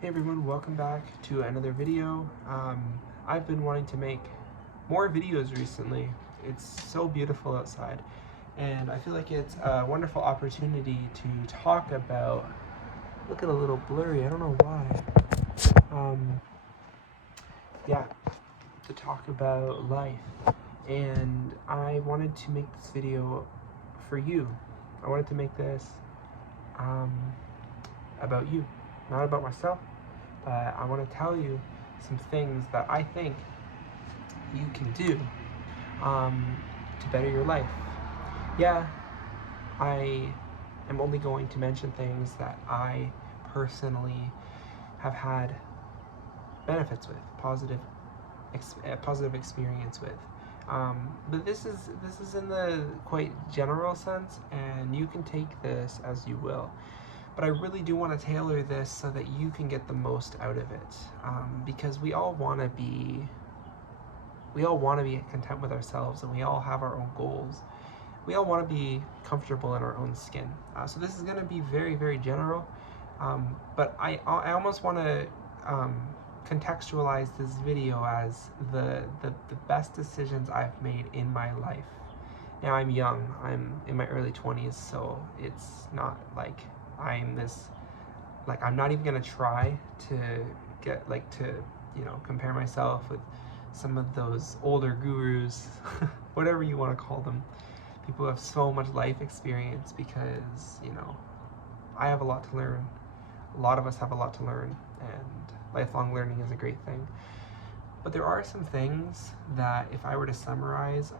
Hey everyone, welcome back to another video. I've been wanting to make more videos recently. It's so beautiful outside, and I feel like it's a wonderful opportunity to talk about, look at a little blurry, I don't know why. Yeah, to talk about life. And I wanted to make this video for you. I wanted to make this about you, not about myself. But I want to tell you some things that I think you can do to better your life. Yeah, I am only going to mention things that I personally have had benefits with, positive experience with. But this is in the quite general sense, and you can take this as you will. But I really do want to tailor this so that you can get the most out of it, because we all want to be content with ourselves, and we all have our own goals. We all want to be comfortable in our own skin. So this is going to be very, very general, but I almost want to contextualize this video as the best decisions I've made in my life. Now I'm young, I'm in my early 20s, so it's not like I'm not even gonna try to get compare myself with some of those older gurus, whatever you want to call them, people who have so much life experience, because I have a lot to learn. A lot of us have a lot to learn, and lifelong learning is a great thing. But there are some things that, if I were to summarize,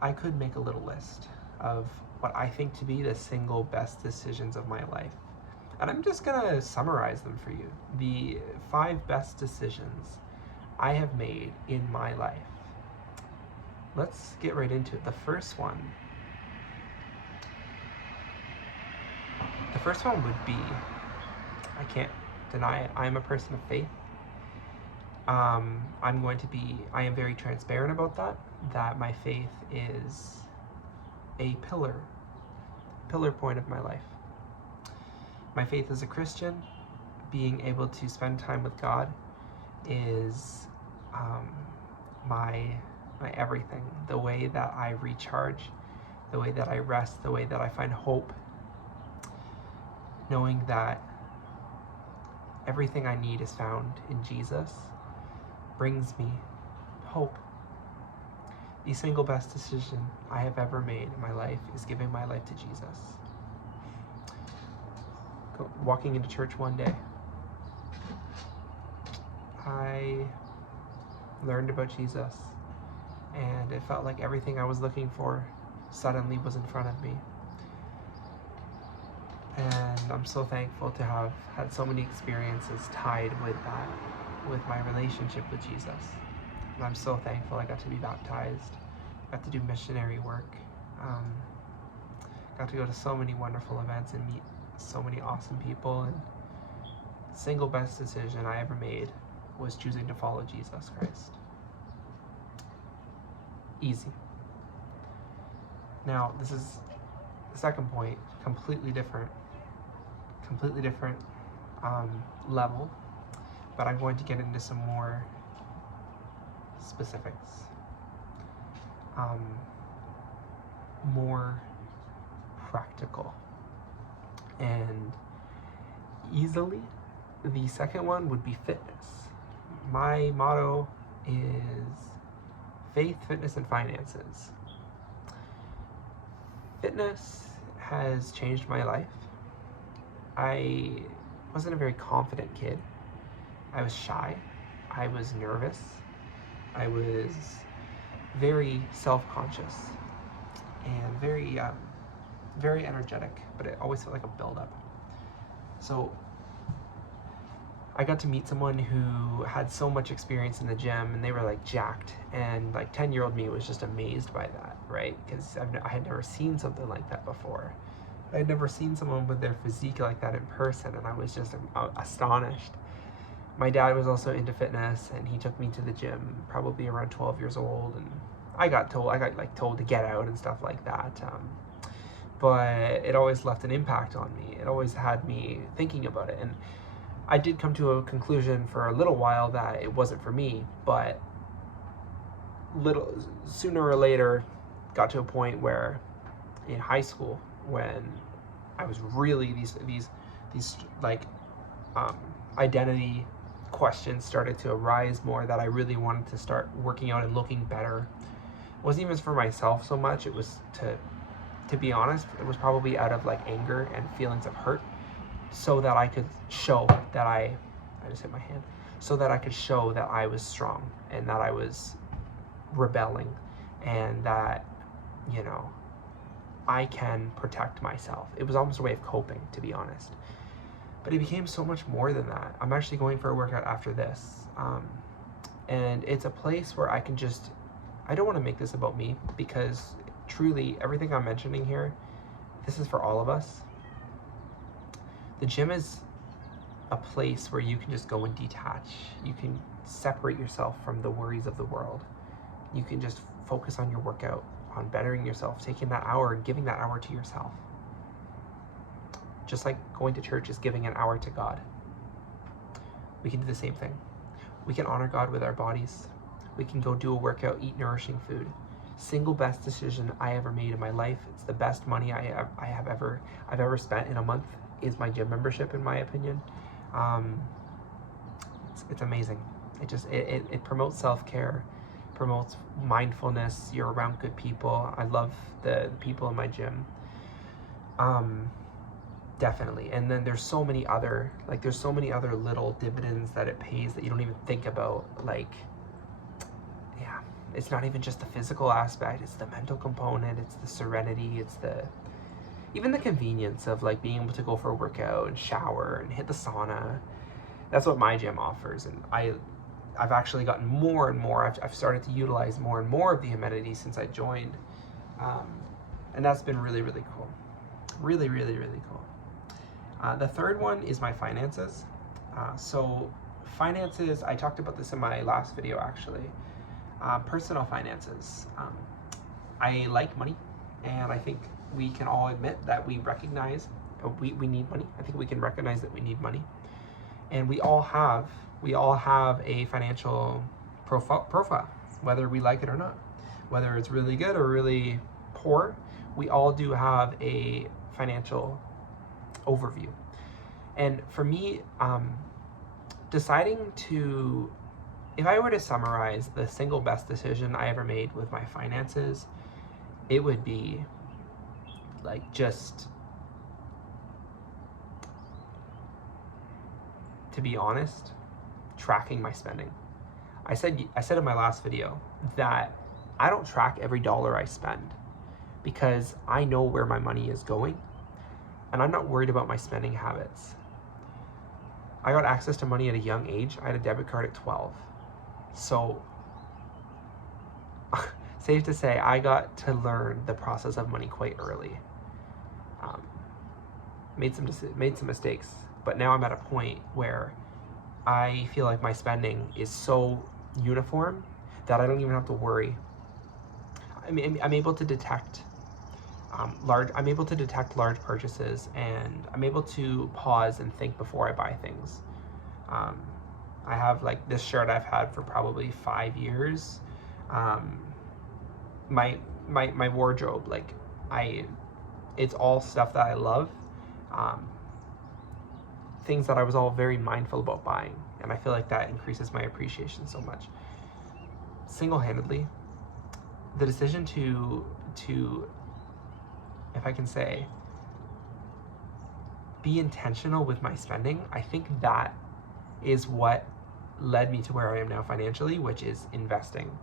I could make a little list of what I think to be the single best decisions of my life. And I'm just gonna summarize them for you. The 5 best decisions I have made in my life. Let's get right into it. The first one would be, I can't deny it, I'm a person of faith. I am very transparent about that my faith is a pillar point of my life. My faith as a Christian, being able to spend time with God, is my everything. The way that I recharge, the way that I rest, the way that I find hope, knowing that everything I need is found in Jesus, brings me hope. The single best decision I have ever made in my life is giving my life to Jesus. Walking into church one day, I learned about Jesus, and it felt like everything I was looking for suddenly was in front of me. And I'm so thankful to have had so many experiences tied with that, with my relationship with Jesus. And I'm so thankful I got to be baptized, got to do missionary work, got to go to so many wonderful events and meet so many awesome people. And the single best decision I ever made was choosing to follow Jesus Christ. Easy. Now, this is the second point, completely different level, but I'm going to get into some more specifics, more practical. And easily, the second one would be fitness. My motto is faith, fitness, and finances. Fitness has changed my life. I wasn't a very confident kid. I was shy. I was nervous. I was very self-conscious and very energetic, but it always felt like a build-up. So I got to meet someone who had so much experience in the gym, and they were like jacked, and like 10-year-old me was just amazed by that, right? Because I had never seen something like that before. I had never seen someone with their physique like that in person, and I was just astonished. My dad was also into fitness, and he took me to the gym probably around 12 years old, and I got told to get out and stuff like that. But it always left an impact on me. It always had me thinking about it. And I did come to a conclusion for a little while that it wasn't for me, but little sooner or later got to a point where in high school, when I was really these like identity questions started to arise more, that I really wanted to start working out and looking better. It wasn't even for myself so much, it was to be honest, it was probably out of like anger and feelings of hurt, so that I could show that I just hit my hand, so that I could show that I was strong and that I was rebelling, and that, you know, I can protect myself. It was almost a way of coping, to be honest. But it became so much more than that. I'm actually going for a workout after this. And it's a place where I can just, I don't want to make this about me, because truly everything I'm mentioning here, this is for all of us. The gym is a place where you can just go and detach. You can separate yourself from the worries of the world. You can just focus on your workout, on bettering yourself, taking that hour and giving that hour to yourself. Just like going to church is giving an hour to God. We can do the same thing. We can honor God with our bodies. We can go do a workout, eat nourishing food. Single best decision I ever made in my life. It's the best money I've ever spent in a month, is my gym membership, in my opinion. It's amazing. It promotes self-care, promotes mindfulness. You're around good people. I love the people in my gym. Definitely. And then there's so many other little dividends that it pays that you don't even think about. Like, yeah, it's not even just the physical aspect, it's the mental component, it's the serenity, it's even the convenience of like being able to go for a workout and shower and hit the sauna. That's what my gym offers. And I've actually gotten more and more. I've started to utilize more and more of the amenities since I joined. And that's been really, really cool. Really, really, really cool. The third one is my finances. So finances, I talked about this in my last video actually. Personal finances. I like money, and I think we can all admit that we recognize we need money. I think we can recognize that we need money. And we all have a financial profile, whether we like it or not. Whether it's really good or really poor, we all do have a financial overview. And for me, if I were to summarize the single best decision I ever made with my finances, it would be like just, to be honest, tracking my spending. I said in my last video that I don't track every dollar I spend, because I know where my money is going, and I'm not worried about my spending habits. I got access to money at a young age. I had a debit card at 12. So safe to say, I got to learn the process of money quite early. Made some mistakes, but now I'm at a point where I feel like my spending is so uniform that I don't even have to worry. I'm able to detect large purchases, and I'm able to pause and think before I buy things. I have like this shirt I've had for probably 5 years. My wardrobe, like it's all stuff that I love. Things that I was all very mindful about buying, and I feel like that increases my appreciation so much. Single-handedly, the decision to, if I can say, be intentional with my spending, I think that is what led me to where I am now financially, which is investing.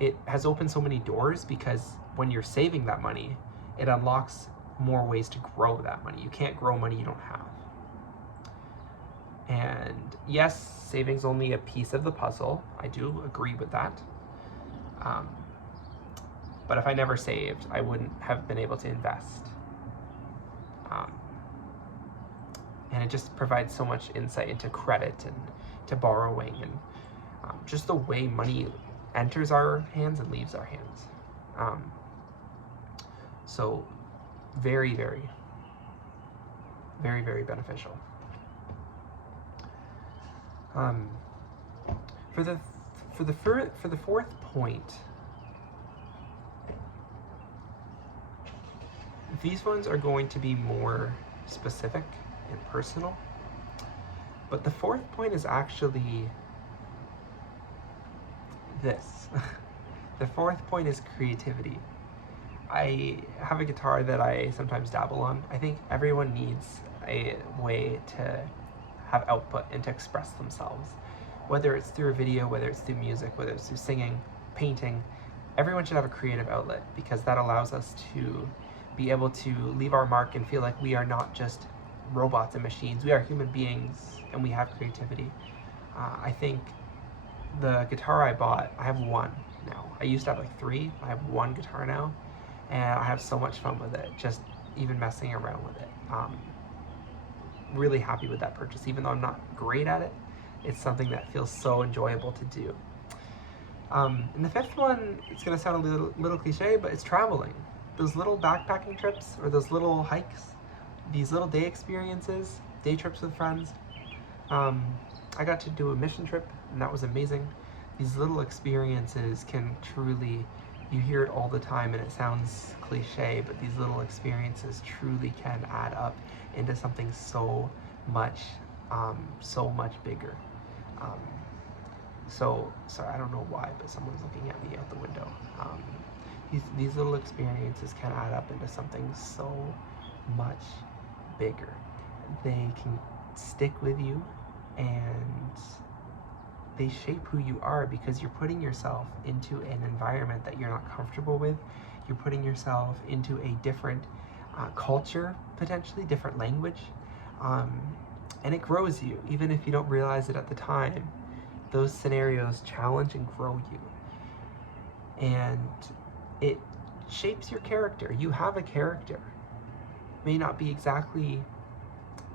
It has opened so many doors, because when you're saving that money, it unlocks more ways to grow that money. You can't grow money you don't have. And yes, saving's only a piece of the puzzle. I do agree with that. But if I never saved, I wouldn't have been able to invest. And it just provides so much insight into credit and to borrowing, and just the way money enters our hands and leaves our hands. So very, very, very, very beneficial. For the fourth point, these ones are going to be more specific and personal. But the fourth point is actually this. The fourth point is creativity. I have a guitar that I sometimes dabble on. I think everyone needs a way to have output and to express themselves. Whether it's through a video, whether it's through music, whether it's through singing, painting, everyone should have a creative outlet, because that allows us to be able to leave our mark and feel like we are not just robots and machines. We are human beings and we have creativity. I think the guitar I bought, I have one now. I used to have like 3. I have 1 guitar now, and I have so much fun with it, just even messing around with it. Really happy with that purchase, even though I'm not great at it. It's something that feels so enjoyable to do. And the fifth one, it's gonna sound a little cliche, but it's traveling. Those little backpacking trips, or those little hikes, these little day experiences, day trips with friends. I got to do a mission trip, and that was amazing. These little experiences can truly, you hear it all the time and it sounds cliche, but these little experiences truly can add up into something so much bigger. So I don't know why, but someone's looking at me out the window. These little experiences can add up into something so much bigger. They can stick with you, and they shape who you are, because you're putting yourself into an environment that you're not comfortable with. You're putting yourself into a different culture, potentially different language, and it grows you, even if you don't realize it at the time. Those scenarios challenge and grow you, and it shapes your character. You have a character. May not be exactly,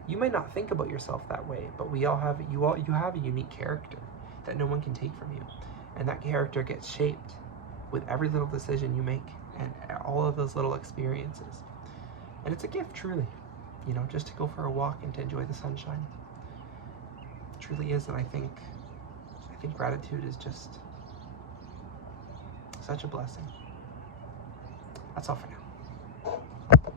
you might not think about yourself that way, but you have a unique character that no one can take from you, and that character gets shaped with every little decision you make and all of those little experiences. And it's a gift, truly, just to go for a walk and to enjoy the sunshine. It truly is. And I think gratitude is just such a blessing. That's all for now.